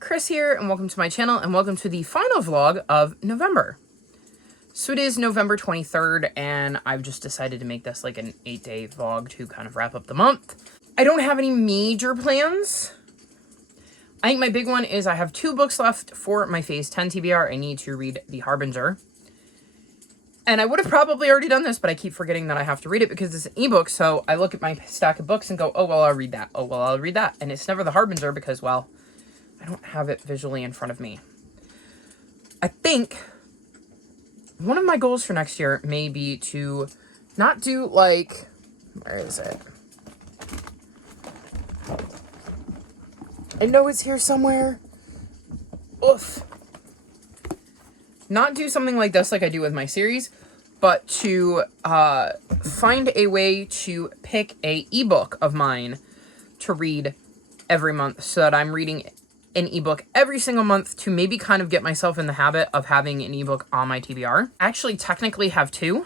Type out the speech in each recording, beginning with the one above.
Chris here, and welcome to my channel, and welcome to the final vlog of November. So it is November 23rd, and I've just decided to make this like an 8-day vlog to kind of wrap up the month. I don't have any major plans. I think my big one is I have 2 books left for my Phase 10 TBR. I need to read The Harbinger. And I would have probably already done this, but I keep forgetting that I have to read it because it's an ebook, so I look at my stack of books and go, oh, well, I'll read that. Oh, well, I'll read that. And it's never The Harbinger because, well, I don't have it visually in front of me. I think one of my goals for next year may be to not do, like, where is it? I know it's here somewhere. Oof. Not do something like this like I do with my series, but to find a way to pick a ebook of mine to read every month so that I'm reading an ebook every single month to maybe kind of get myself in the habit of having an ebook on my TBR. I actually technically have 2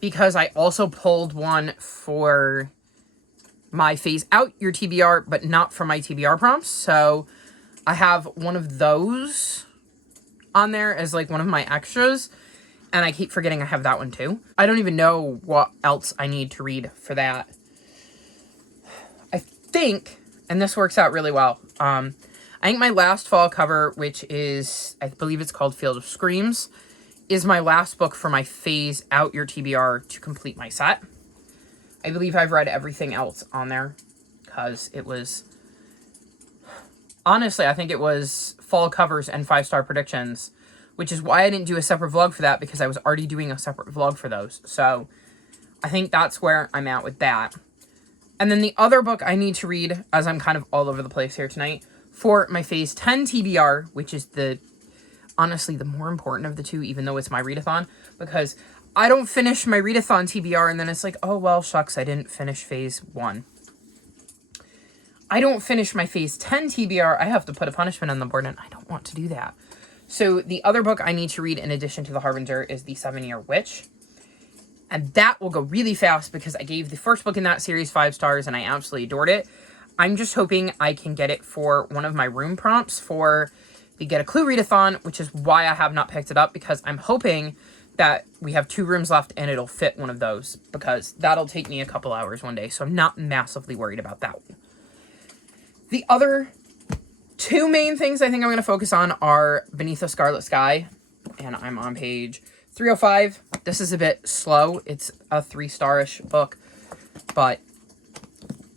because I also pulled one for my Phase Out Your TBR, but not for my TBR prompts. So I have one of those on there as like one of my extras, and I keep forgetting I have that one too. I don't even know what else I need to read for that. I think, and this works out really well, I think my last fall cover, which is, I believe it's called Field of Screams, is my last book for my Phase Out Your TBR to complete my set. I believe I've read everything else on there because it was, honestly, I think it was fall covers and 5-star predictions, which is why I didn't do a separate vlog for that, because I was already doing a separate vlog for those. So I think that's where I'm at with that. And then the other book I need to read, as I'm kind of all over the place here tonight, for my Phase 10 TBR, which is honestly the more important of the 2, even though it's my readathon, because I don't finish my readathon TBR and then it's like, oh, well, shucks, I didn't finish Phase 1. I don't finish my Phase 10 TBR, I have to put a punishment on the board, and I don't want to do that. So the other book I need to read in addition to The Harbinger is The 7-Year Witch. And that will go really fast because I gave the first book in that series 5 stars and I absolutely adored it. I'm just hoping I can get it for one of my room prompts for the Get a Clue Readathon, which is why I have not picked it up, because I'm hoping that we have 2 rooms left and it'll fit one of those, because that'll take me a couple hours one day. So I'm not massively worried about that one. The other 2 main things I think I'm going to focus on are Beneath a Scarlet Sky, and I'm on page 305. This is a bit slow. It's a 3-star-ish book, but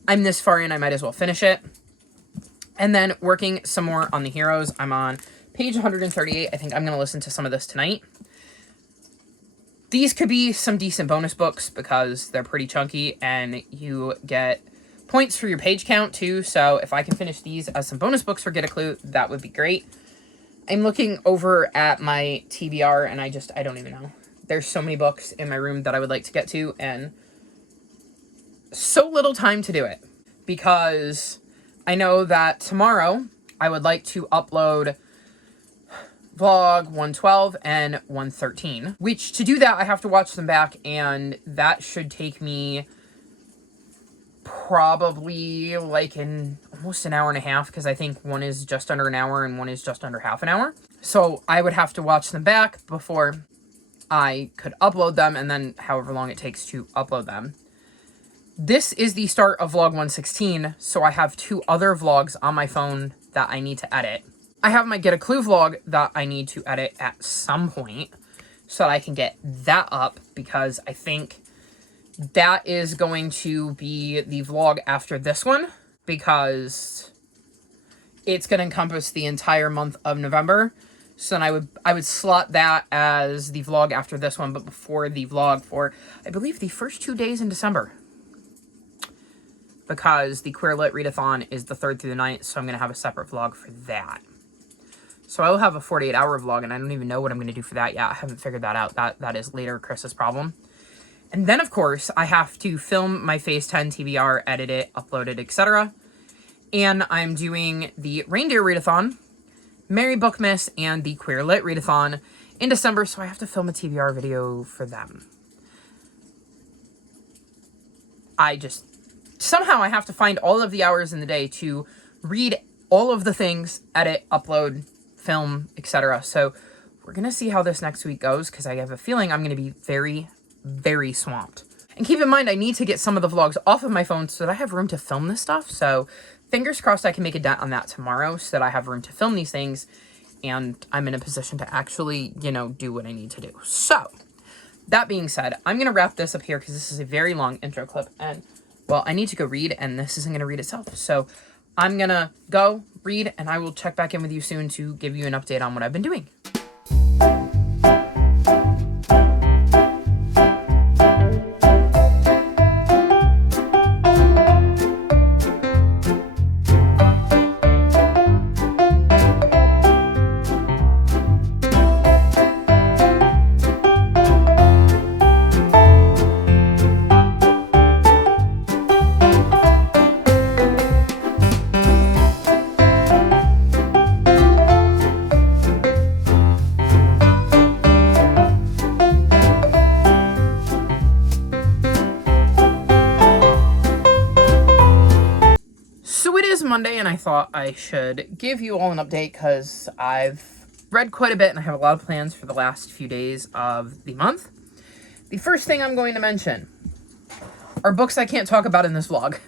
I'm this far in, I might as well finish it. And then working some more on the heroes. I'm on page 138. I think I'm going to listen to some of this tonight. These could be some decent bonus books because they're pretty chunky and you get points for your page count too. So if I can finish these as some bonus books for Get a Clue, that would be great. I'm looking over at my TBR and I don't even know. There's so many books in my room that I would like to get to and so little time to do it, because I know that tomorrow I would like to upload vlog 112 and 113, which to do that I have to watch them back, and that should take me probably like almost an hour and a half, because I think one is just under an hour and one is just under half an hour. So I would have to watch them back before I could upload them, and then however long it takes to upload them. This is the start of vlog 116, so I have 2 other vlogs on my phone that I need to edit. I have my Get a Clue vlog that I need to edit at some point so that I can get that up, because I think that is going to be the vlog after this one, because it's going to encompass the entire month of November. So then I would slot that as the vlog after this one, but before the vlog for, I believe, the first 2 days in December, because the Queer Lit Readathon is the 3rd through the 9th, so I'm going to have a separate vlog for that. So I will have a 48-hour vlog, and I don't even know what I'm going to do for that yet. I haven't figured that out. That is later Chris's problem. And then, of course, I have to film my Phase 10 TBR, edit it, upload it, etc. And I'm doing the Reindeer Readathon, Merry Bookmas, and the Queer Lit Readathon in December, so I have to film a TBR video for them. Somehow I have to find all of the hours in the day to read all of the things, edit, upload, film, etc. So we're going to see how this next week goes, because I have a feeling I'm going to be very, very swamped. And keep in mind, I need to get some of the vlogs off of my phone so that I have room to film this stuff. So fingers crossed I can make a dent on that tomorrow so that I have room to film these things and I'm in a position to actually, you know, do what I need to do. So that being said, I'm going to wrap this up here because this is a very long intro clip. And, well, I need to go read and this isn't going to read itself. So I'm going to go read and I will check back in with you soon to give you an update on what I've been doing. Monday, and I thought I should give you all an update because I've read quite a bit and I have a lot of plans for the last few days of the month. The first thing I'm going to mention are books I can't talk about in this vlog.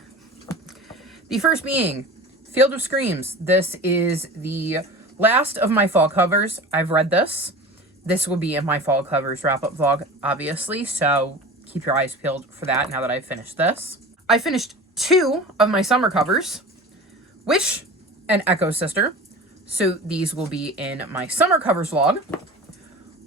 The first being Field of Screams. This is the last of my fall covers. I've read this. This will be in my fall covers wrap-up vlog, obviously, so keep your eyes peeled for that now that I've finished this. I finished 2 of my summer covers, Wish and Echo Sister. So these will be in my summer covers vlog.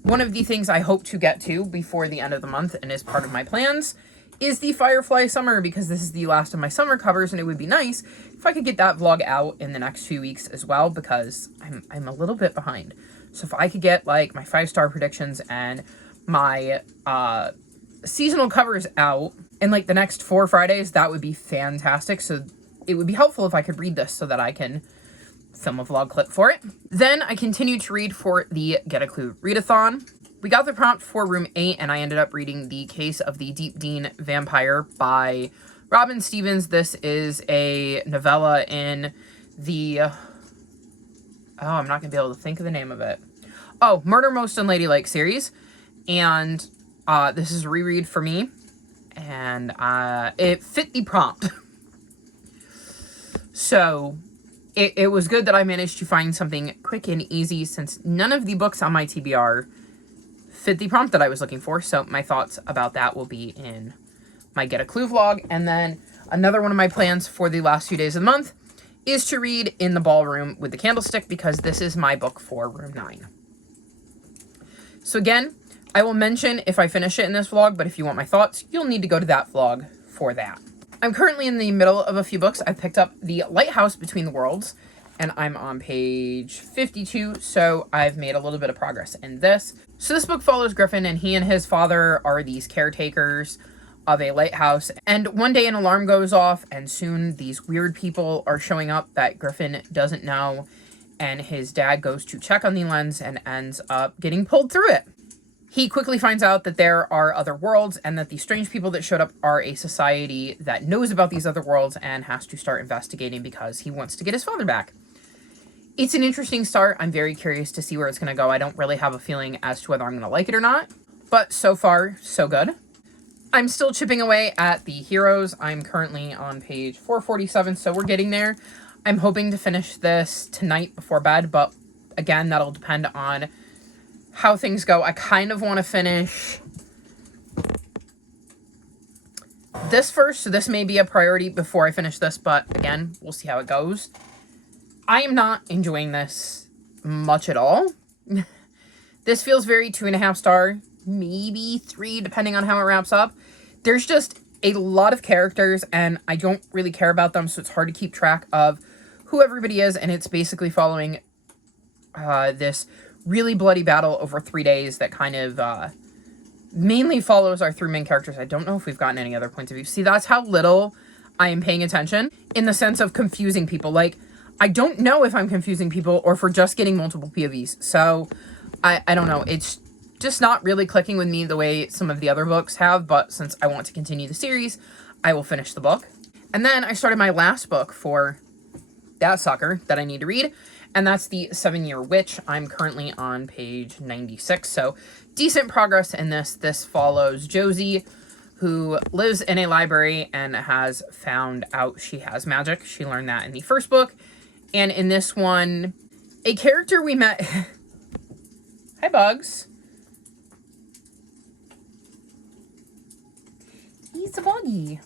One of the things I hope to get to before the end of the month and is part of my plans is the Firefly Summer, because this is the last of my summer covers and it would be nice if I could get that vlog out in the next few weeks as well, because I'm a little bit behind. So if I could get like my 5-star predictions and my seasonal covers out in like the next 4 Fridays, that would be fantastic. So it would be helpful if I could read this so that I can film a vlog clip for it. Then I continued to read for the Get a Clue readathon. We got the prompt for room 8 and I ended up reading The Case of the Deep Dean Vampire by Robin Stevens. This is a novella in the... I'm not going to be able to think of the name of it. Oh, Murder Most Unladylike series. And this is a reread for me. And it fit the prompt. So it was good that I managed to find something quick and easy, since none of the books on my TBR fit the prompt that I was looking for. So my thoughts about that will be in my Get a Clue vlog. And then another one of my plans for the last few days of the month is to read In the Ballroom with the Candlestick, because this is my book for room 9. So again, I will mention if I finish it in this vlog, but if you want my thoughts, you'll need to go to that vlog for that. I'm currently in the middle of a few books. I picked up The Lighthouse Between the Worlds, and I'm on page 52, so I've made a little bit of progress in this. So this book follows Griffin, and he and his father are these caretakers of a lighthouse, and one day an alarm goes off, and soon these weird people are showing up that Griffin doesn't know, and his dad goes to check on the lens and ends up getting pulled through it. He quickly finds out that there are other worlds and that the strange people that showed up are a society that knows about these other worlds and has to start investigating because he wants to get his father back. It's an interesting start. I'm very curious to see where it's going to go. I don't really have a feeling as to whether I'm going to like it or not, but so far, so good. I'm still chipping away at the heroes. I'm currently on page 447, so we're getting there. I'm hoping to finish this tonight before bed, but again, that'll depend on how things go. I kind of want to finish this first, so this may be a priority before I finish this, but again, we'll see how it goes. I am not enjoying this much at all. This feels very 2.5 star, maybe 3, depending on how it wraps up. There's just a lot of characters, and I don't really care about them, so it's hard to keep track of who everybody is, and it's basically following this really bloody battle over 3 days that kind of mainly follows our 3 main characters. I don't know if we've gotten any other points of view. See, that's how little I am paying attention in the sense of confusing people. Like, I don't know if I'm confusing people or if we're just getting multiple POVs. So, I don't know. It's just not really clicking with me the way some of the other books have, but since I want to continue the series, I will finish the book. And then I started my last book for that sucker that I need to read. And that's the 7-Year Witch. I'm currently on page 96. So decent progress in this. This follows Josie, who lives in a library and has found out she has magic. She learned that in the first book. And in this one, a character we met... Hi, Bugs. He's a buggy.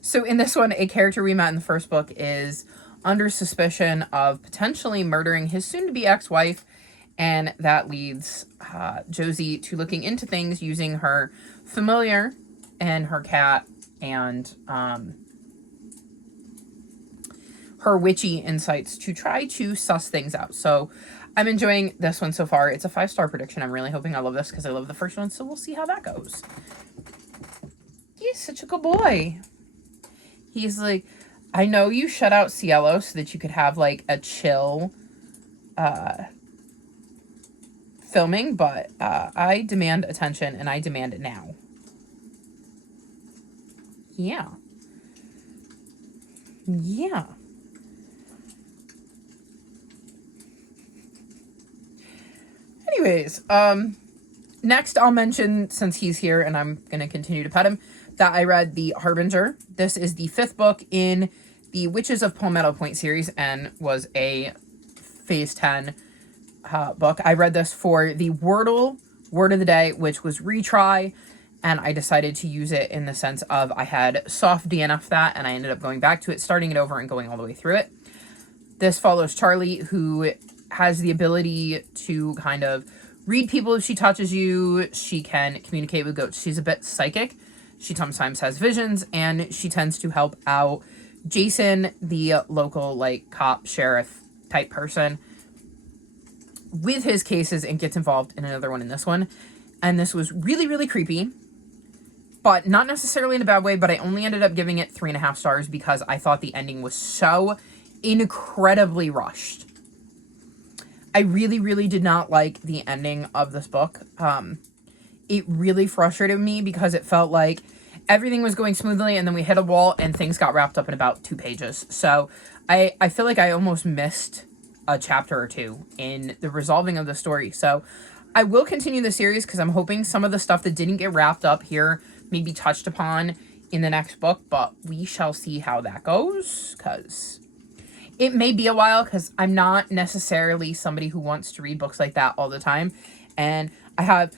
So in this one, a character we met in the first book is under suspicion of potentially murdering his soon-to-be ex-wife, and that leads Josie to looking into things using her familiar and her cat and her witchy insights to try to suss things out. So I'm enjoying this one so far. It's a 5-star prediction. I'm really hoping I love this because I love the first one, so we'll see how that goes. He's such a good boy. He's like, I know you shut out Cielo so that you could have, like, a chill filming, but I demand attention, and I demand it now. Yeah. Yeah. Anyways, next I'll mention, since he's here and I'm going to continue to pet him, that I read The Harbinger. This is the 5th book in the Witches of Palmetto Point series and was a Phase 10 book. I read this for the Wordle Word of the Day, which was retry, and I decided to use it in the sense of I had soft DNF that, and I ended up going back to it, starting it over, and going all the way through it. This follows Charlie, who has the ability to kind of read people if she touches you. She can communicate with goats. She's a bit psychic. She sometimes has visions, and she tends to help out Jason, the local, like, cop, sheriff type person, with his cases, and gets involved in another one in this one. And this was really, really creepy, but not necessarily in a bad way, but I only ended up giving it 3.5 stars because I thought the ending was so incredibly rushed. I really, really did not like the ending of this book. It really frustrated me because it felt like everything was going smoothly and then we hit a wall and things got wrapped up in about 2 pages. So I feel like I almost missed a chapter or 2 in the resolving of the story. So I will continue the series because I'm hoping some of the stuff that didn't get wrapped up here may be touched upon in the next book, but we shall see how that goes, because it may be a while, because I'm not necessarily somebody who wants to read books like that all the time. And I have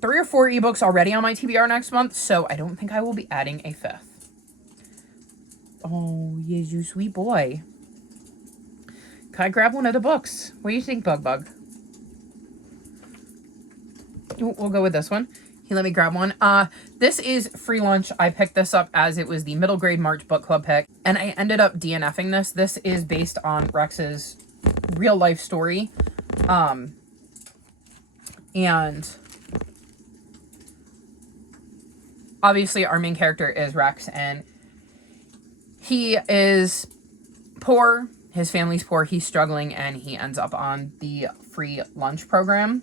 3 or 4 ebooks already on my TBR next month, so I don't think I will be adding a 5th. Oh, yes, you sweet boy. Can I grab one of the books? What do you think, Bug? We'll go with this one. He let me grab one. This is Free Lunch. I picked this up as it was the middle grade March book club pick, and I ended up DNFing this. This is based on Rex's real life story. And obviously our main character is Rex, and he is poor. His family's poor. He's struggling, and he ends up on the free lunch program.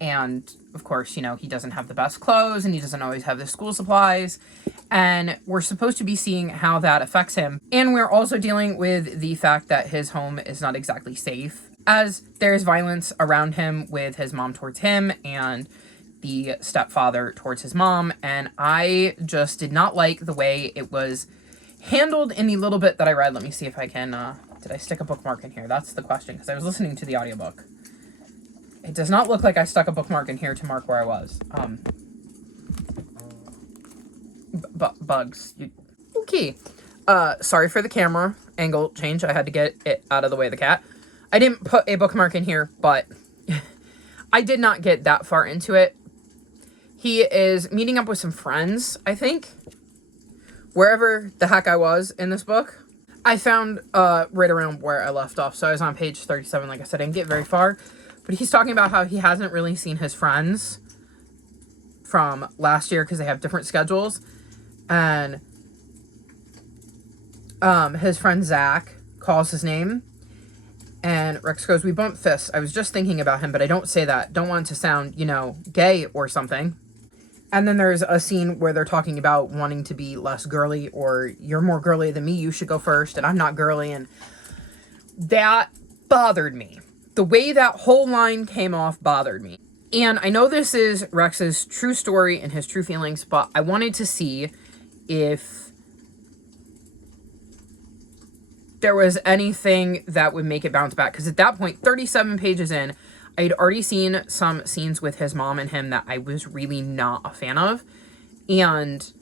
And, of course, you know, he doesn't have the best clothes, and he doesn't always have the school supplies. And we're supposed to be seeing how that affects him. And we're also dealing with the fact that his home is not exactly safe, as there's violence around him with his mom towards him and the stepfather towards his mom. And I just did not like the way it was handled in the little bit that I read. Let me see if I can, did I stick a bookmark in here? That's the question, because I was listening to the audiobook. It does not look like I stuck a bookmark in here to mark where I was. Bugs. Okay. Sorry for the camera angle change. I had to get it out of the way of the cat. I didn't put a bookmark in here, but I did not get that far into it. He is meeting up with some friends, I think. Wherever the heck I was in this book. I found right around where I left off. So I was on page 37, like I said. I didn't get very far. But he's talking about how he hasn't really seen his friends from last year because they have different schedules. And his friend Zach calls his name. And Rex goes, "We bumped fists. I was just thinking about him, but I don't say that. Don't want it to sound, you know, gay or something." And then there's a scene where they're talking about wanting to be less girly, or you're more girly than me, you should go first, and I'm not girly, and that bothered me. The way that whole line came off bothered me. And I know this is Rex's true story and his true feelings, but I wanted to see if there was anything that would make it bounce back. Because at that point, 37 pages in, I had already seen some scenes with his mom and him that I was really not a fan of. And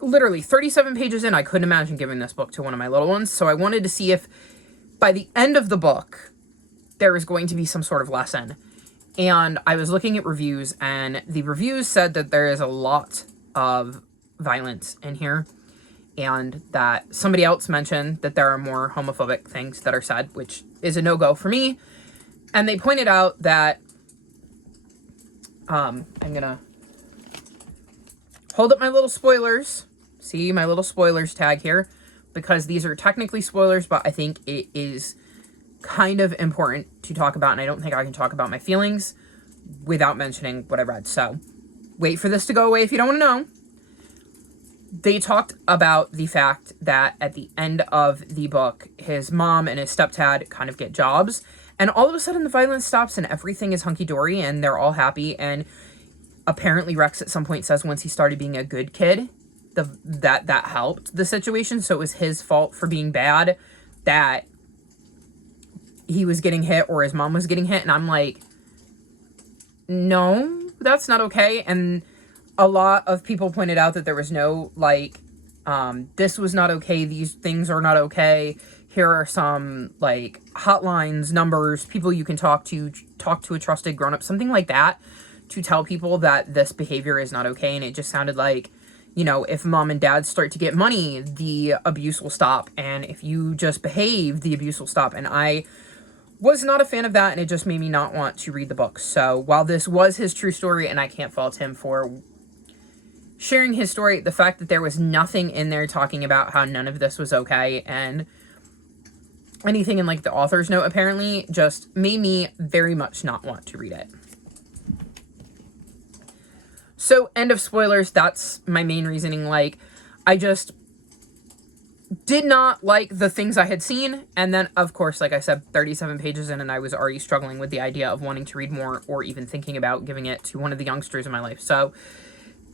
literally 37 pages in, I couldn't imagine giving this book to one of my little ones. So I wanted to see if by the end of the book, there was going to be some sort of lesson. And I was looking at reviews, and the reviews said that there is a lot of violence in here. And that somebody else mentioned that there are more homophobic things that are said, which is a no-go for me. And they pointed out that, I'm gonna hold up my little spoilers. See my little spoilers tag here, because these are technically spoilers, but I think it is kind of important to talk about, and I don't think I can talk about my feelings without mentioning what I read. So wait for this to go away if you don't want to know. They talked about the fact that at the end of the book, his mom and his stepdad kind of get jobs, and all of a sudden the violence stops and everything is hunky-dory and they're all happy. And apparently Rex at some point says once he started being a good kid, that helped the situation. So it was his fault for being bad that he was getting hit or his mom was getting hit. And I'm like, no, that's not okay. And a lot of people pointed out that there was no, like, this was not okay, these things are not okay, here are some, like, hotlines, numbers, people you can talk to a trusted grown-up, something like that, to tell people that this behavior is not okay. And it just sounded like, you know, if mom and dad start to get money, the abuse will stop, and if you just behave, the abuse will stop. And I was not a fan of that, and it just made me not want to read the book. So while this was his true story, and I can't fault him for sharing his story, the fact that there was nothing in there talking about how none of this was okay, and anything in, like, the author's note apparently, just made me very much not want to read it. So, end of spoilers, that's my main reasoning. Like, I just did not like the things I had seen, and then, of course, like I said, 37 pages in, and I was already struggling with the idea of wanting to read more, or even thinking about giving it to one of the youngsters in my life. So,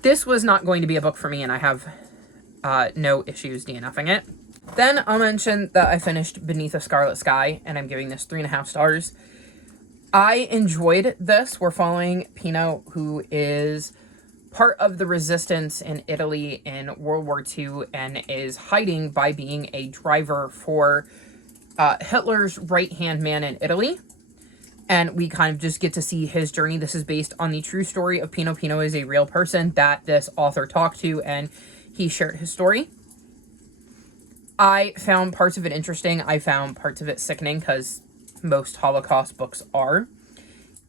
this was not going to be a book for me, and I have no issues DNFing it. Then I'll mention that I finished Beneath a Scarlet Sky, and I'm giving this 3.5 stars. I enjoyed this. We're following Pino, who is part of the resistance in Italy in World War II, and is hiding by being a driver for Hitler's right-hand man in Italy. And we kind of just get to see his journey. This is based on the true story of Pino. Pino is a real person that this author talked to, and he shared his story. I found parts of it interesting. I found parts of it sickening, because most Holocaust books are.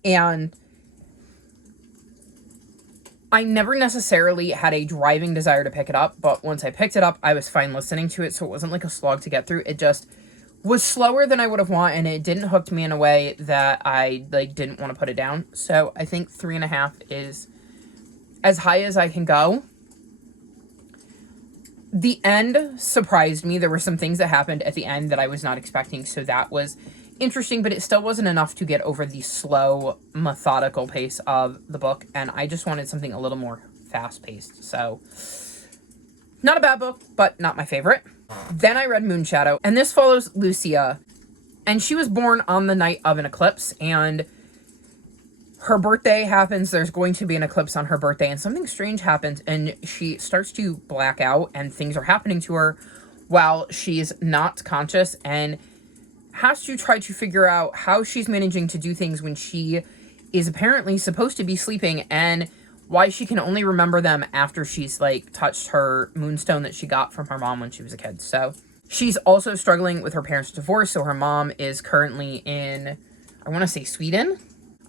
And I never necessarily had a driving desire to pick it up, but once I picked it up, I was fine listening to it, so it wasn't like a slog to get through. It just was slower than I would have wanted, and it didn't hook me in a way that I, like, didn't want to put it down. So I think 3.5 is as high as I can go. The end surprised me. There were some things that happened at the end that I was not expecting, so that was interesting, but it still wasn't enough to get over the slow, methodical pace of the book, and I just wanted something a little more fast-paced. So, not a bad book, but not my favorite. Then I read Moonshadow, and this follows Lucia, and she was born on the night of an eclipse, and her birthday happens. There's going to be an eclipse on her birthday, and something strange happens, and she starts to black out, and things are happening to her while she's not conscious, and has to try to figure out how she's managing to do things when she is apparently supposed to be sleeping, and why she can only remember them after she's, like, touched her moonstone that she got from her mom when she was a kid. So she's also struggling with her parents' divorce, so her mom is currently in, I want to say Sweden?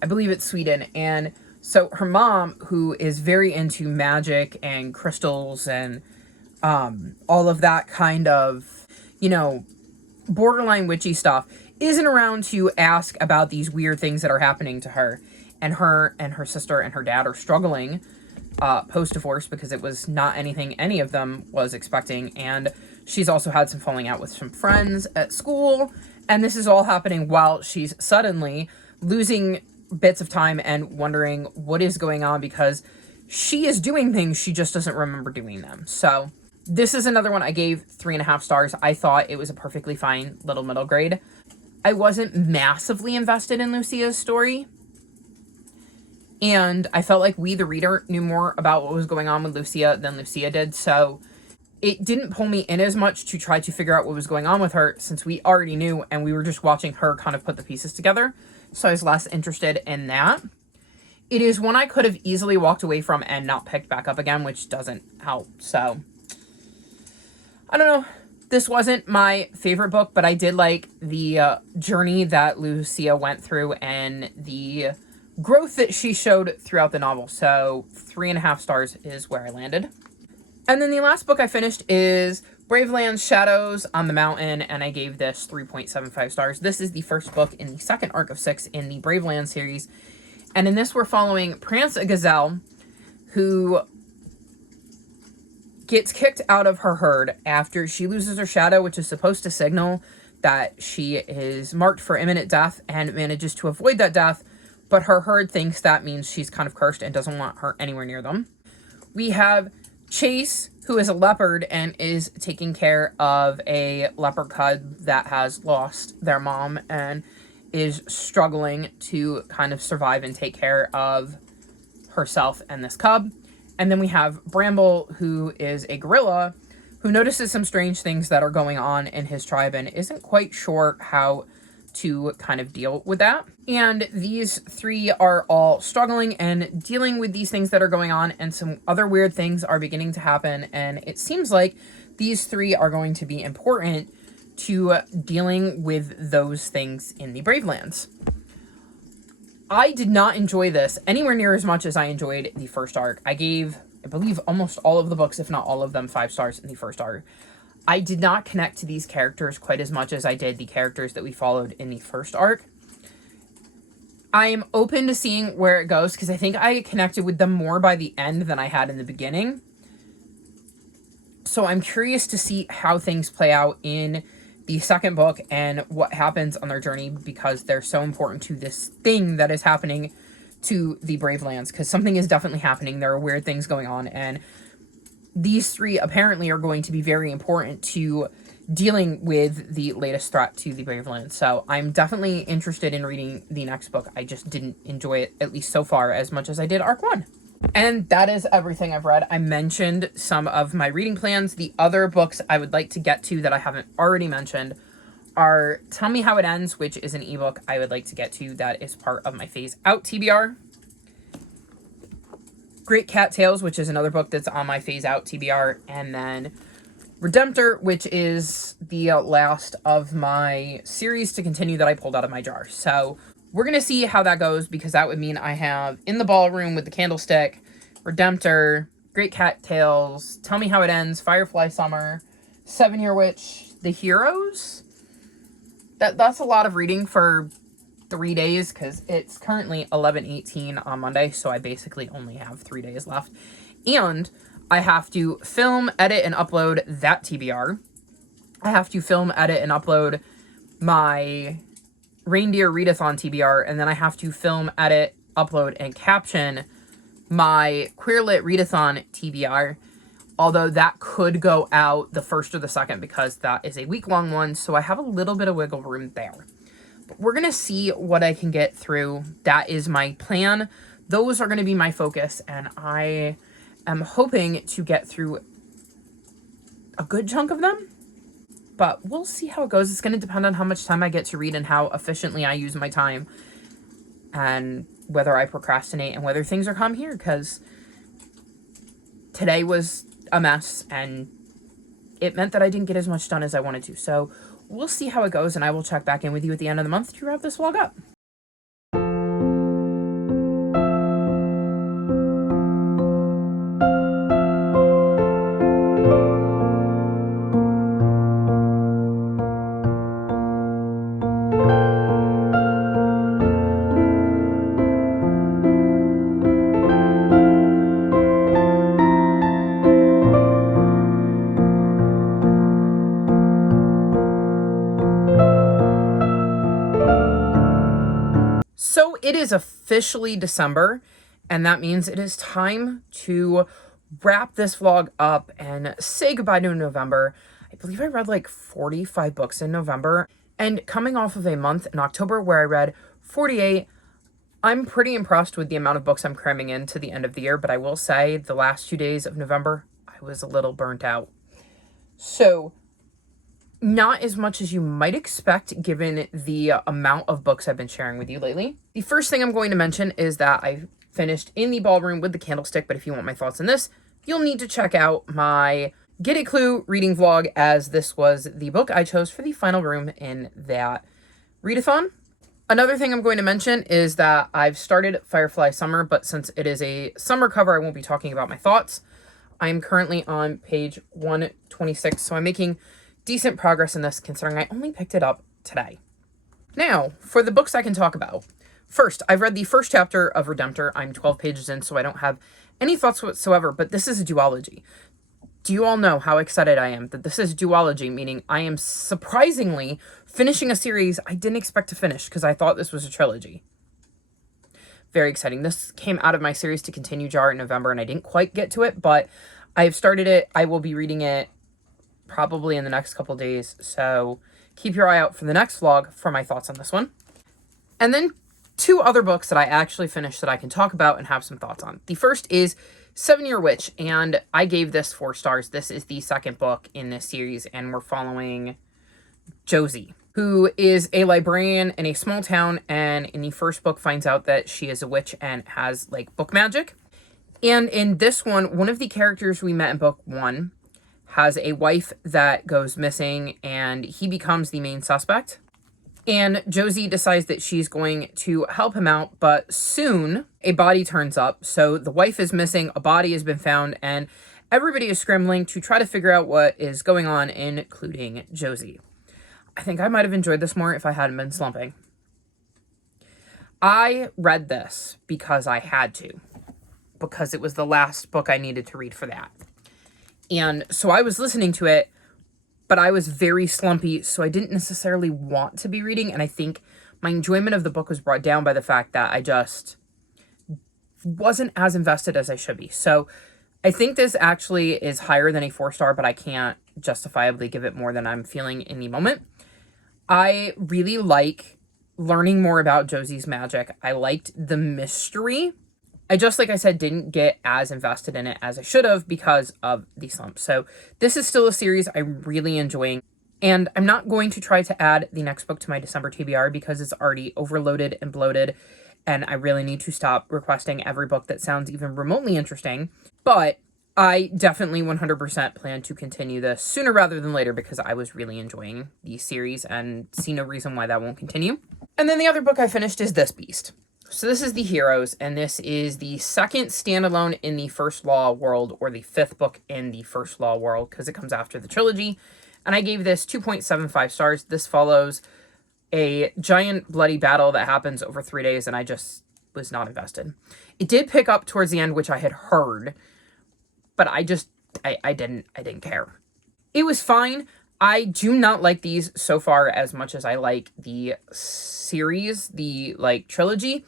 I believe it's Sweden. And so her mom, who is very into magic and crystals and all of that kind of, you know, borderline witchy stuff, isn't around to ask about these weird things that are happening to her. And her sister and her dad are struggling post-divorce, because it was not anything any of them was expecting. And she's also had some falling out with some friends at school. And this is all happening while she's suddenly losing bits of time and wondering what is going on, because she is doing things, she just doesn't remember doing them. So this is another one I gave 3.5 stars. I thought it was a perfectly fine little middle grade. I wasn't massively invested in Lucia's story, and I felt like we, the reader, knew more about what was going on with Lucia than Lucia did, so it didn't pull me in as much to try to figure out what was going on with her, since we already knew and we were just watching her kind of put the pieces together, so I was less interested in that. It is one I could have easily walked away from and not picked back up again, which doesn't help, so I don't know. This wasn't my favorite book, but I did like the journey that Lucia went through and the growth that she showed throughout the novel. So 3.5 stars is where I landed. And then the last book I finished is Braveland's Shadows on the Mountain, and I gave this 3.75 stars. This is the first book in the second arc of 6 in the Braveland series. And in this, we're following Prance, a gazelle, who gets kicked out of her herd after she loses her shadow, which is supposed to signal that she is marked for imminent death, and manages to avoid that death, but her herd thinks that means she's kind of cursed and doesn't want her anywhere near them. We have Chase, who is a leopard and is taking care of a leopard cub that has lost their mom and is struggling to kind of survive and take care of herself and this cub. And then we have Bramble, who is a gorilla, who notices some strange things that are going on in his tribe and isn't quite sure how to kind of deal with that. And these three are all struggling and dealing with these things that are going on, and some other weird things are beginning to happen, and it seems like these three are going to be important to dealing with those things in the Bravelands. I did not enjoy this anywhere near as much as I enjoyed the first arc. I gave, I believe, almost all of the books, if not all of them, 5 stars in the first arc. I did not connect to these characters quite as much as I did the characters that we followed in the first arc. I am open to seeing where it goes, because I think I connected with them more by the end than I had in the beginning. So I'm curious to see how things play out in the second book and what happens on their journey, because they're so important to this thing that is happening to the Bravelands, because something is definitely happening. There are weird things going on, and these three apparently are going to be very important to dealing with the latest threat to the Bravelands. So I'm definitely interested in reading the next book. I just didn't enjoy it, at least so far, as much as I did arc 1. And that is everything I've read. I mentioned some of my reading plans. The other books I would like to get to that I haven't already mentioned are Tell Me How It Ends, which is an ebook I would like to get to that is part of my Phase Out TBR. Great Cat Tales, which is another book that's on my Phase Out TBR. And then Redemptor, which is the last of my series to continue that I pulled out of my jar. So we're going to see how that goes, because that would mean I have In the Ballroom with the Candlestick, Redemptor, Great Cat Tales, Tell Me How It Ends, Firefly Summer, 7-Year Witch, The Heroes. That's a lot of reading for 3 days, because it's currently 11:18 on Monday, so I basically only have 3 days left. And I have to film, edit, and upload that TBR. I have to film, edit, and upload my Reindeer Readathon TBR, and then I have to film, edit, upload, and caption my Queerlit Readathon TBR, although that could go out the 1st or the 2nd, because that is a week-long one, so I have a little bit of wiggle room there. But we're going to see what I can get through. That is my plan. Those are going to be my focus, and I am hoping to get through a good chunk of them. But we'll see how it goes. It's going to depend on how much time I get to read and how efficiently I use my time, and whether I procrastinate and whether things are calm here, because today was a mess and it meant that I didn't get as much done as I wanted to. So we'll see how it goes, and I will check back in with you at the end of the month to wrap this vlog up. it is officially December, and that means it is time to wrap this vlog up and say goodbye to November. I believe I read like 45 books in November, and coming off of a month in October where I read 48, I'm pretty impressed with the amount of books I'm cramming in to the end of the year, but I will say the last 2 days of November, I was a little burnt out. So, not as much as you might expect given the amount of books I've been sharing with you lately. The first thing I'm going to mention is that I finished In the Ballroom with the Candlestick, but if you want my thoughts on this, you'll need to check out my Get a Clue reading vlog, as this was the book I chose for the final room in that readathon. Another thing I'm going to mention is that I've started Firefly Summer, but since it is a summer cover, I won't be talking about my thoughts. I'm currently on page 126, so I'm making decent progress in this considering I only picked it up today. Now, for the books I can talk about. First, I've read the first chapter of Redemptor. I'm 12 pages in, so I don't have any thoughts whatsoever, but this is a duology. Do you all know how excited I am that this is duology, meaning I am surprisingly finishing a series I didn't expect to finish because I thought this was a trilogy. Very exciting. This came out of my series to continue jar in November, and I didn't quite get to it, but I have started it. I will be reading it probably in the next couple days, so keep your eye out for the next vlog for my thoughts on this one. And then 2 other books that I actually finished that I can talk about and have some thoughts on. The first is 7-Year Witch, and I gave this 4 stars. This is the second book in this series, and we're following Josie, who is a librarian in a small town, and in the first book finds out that she is a witch and has, like, book magic. And in this one of the characters we met in book 1 has a wife that goes missing, and he becomes the main suspect. And Josie decides that she's going to help him out, but soon a body turns up. So the wife is missing, a body has been found, and everybody is scrambling to try to figure out what is going on, including Josie. I think I might have enjoyed this more if I hadn't been slumping. I read this because I had to, because it was the last book I needed to read for that. And so I was listening to it, but I was very slumpy, so I didn't necessarily want to be reading, and I think my enjoyment of the book was brought down by the fact that I just wasn't as invested as I should be. So I think this actually is higher than a 4-star, but I can't justifiably give it more than I'm feeling in the moment. I really like learning more about Josie's magic. I liked the mystery. I just, like I said, didn't get as invested in it as I should have because of the slump. So this is still a series I'm really enjoying. And I'm not going to try to add the next book to my December TBR because it's already overloaded and bloated. And I really need to stop requesting every book that sounds even remotely interesting. But I definitely 100% plan to continue this sooner rather than later because I was really enjoying the series and see no reason why that won't continue. And then the other book I finished is this beast. So this is The Heroes, and this is the second standalone in the First Law world, or the 5th book in the First Law world, because it comes after the trilogy. And I gave this 2.75 stars. This follows a giant bloody battle that happens over 3 days, and I just was not invested. It did pick up towards the end, which I had heard, but I didn't care. It was fine. I do not like these so far as much as I like the series, the, like, trilogy.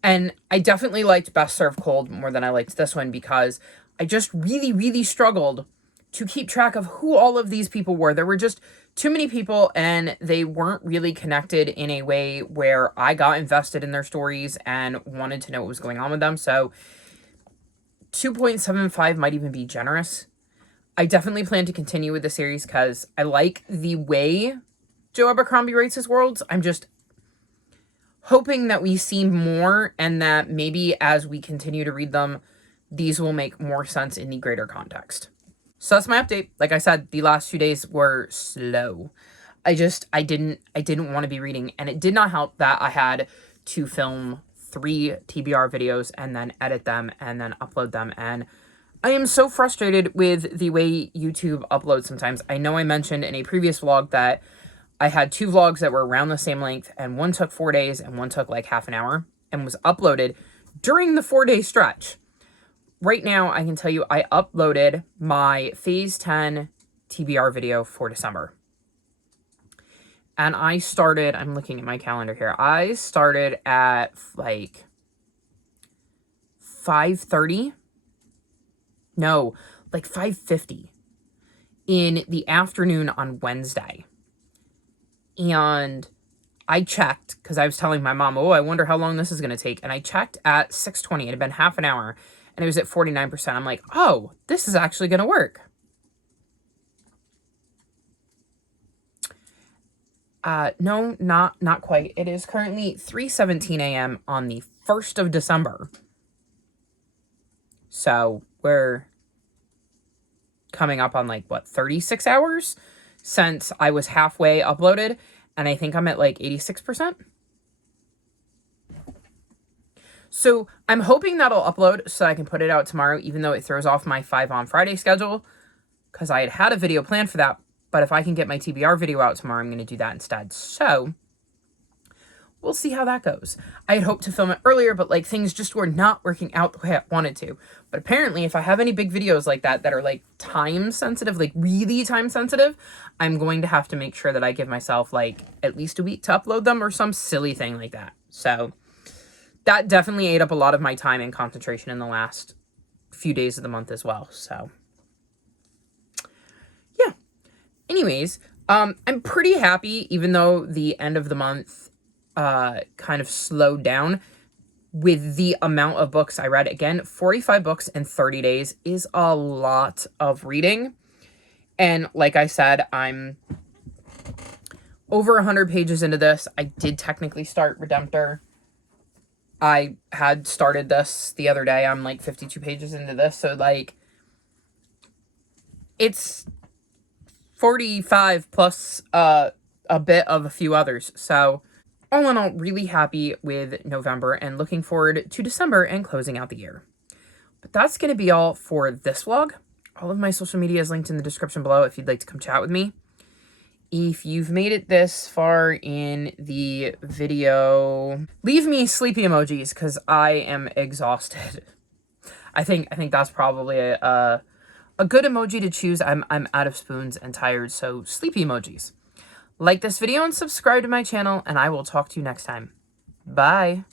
And I definitely liked Best Served Cold more than I liked this one because I just really, really struggled to keep track of who all of these people were. There were just too many people, and they weren't really connected in a way where I got invested in their stories and wanted to know what was going on with them. So 2.75 might even be generous. I definitely plan to continue with the series because I like the way Joe Abercrombie writes his worlds. I'm just hoping that we see more and that maybe as we continue to read them, these will make more sense in the greater context. So that's my update. Like I said, the last 2 days were slow. I didn't want to be reading, and it did not help that I had to film 3 TBR videos and then edit them and then upload them, and I am so frustrated with the way YouTube uploads sometimes. I know I mentioned in a previous vlog that I had 2 vlogs that were around the same length, and one took 4 days and one took like half an hour and was uploaded during the 4-day stretch. Right now, I can tell you I uploaded my Phase 10 TBR video for December. And I started, I'm looking at my calendar here. I started at like 5:30. No, like 5:50 in the afternoon on Wednesday. And I checked because I was telling my mom, oh, I wonder how long this is going to take. And I checked at 6:20. It had been half an hour and it was at 49%. I'm like, oh, this is actually going to work. No, not quite. It is currently 3:17 a.m. on the 1st of December. So we're coming up on like, what, 36 hours since I was halfway uploaded. And I think I'm at like 86%. So I'm hoping that'll upload so I can put it out tomorrow, even though it throws off my 5 on Friday schedule, because I had a video planned for that. But if I can get my TBR video out tomorrow, I'm going to do that instead. So we'll see how that goes. I had hoped to film it earlier, but like things just were not working out the way I wanted to. But apparently if I have any big videos like that are like time sensitive, like really time sensitive, I'm going to have to make sure that I give myself like at least a week to upload them or some silly thing like that. So that definitely ate up a lot of my time and concentration in the last few days of the month as well. So yeah. Anyways, I'm pretty happy, even though the end of the month kind of slowed down with the amount of books I read. Again, 45 books in 30 days is a lot of reading. And like I said, I'm over 100 pages into this. I did technically start Redemptor. I had started this the other day. I'm like 52 pages into this. So like it's 45 plus a bit of a few others. So all in all, really happy with November and looking forward to December and closing out the year. But that's going to be all for this vlog. All of my social media is linked in the description below if you'd like to come chat with me. If you've made it this far in the video, leave me sleepy emojis because I am exhausted. I think that's probably a good emoji to choose. I'm out of spoons and tired, so sleepy emojis. Like this video and subscribe to my channel, and I will talk to you next time. Bye.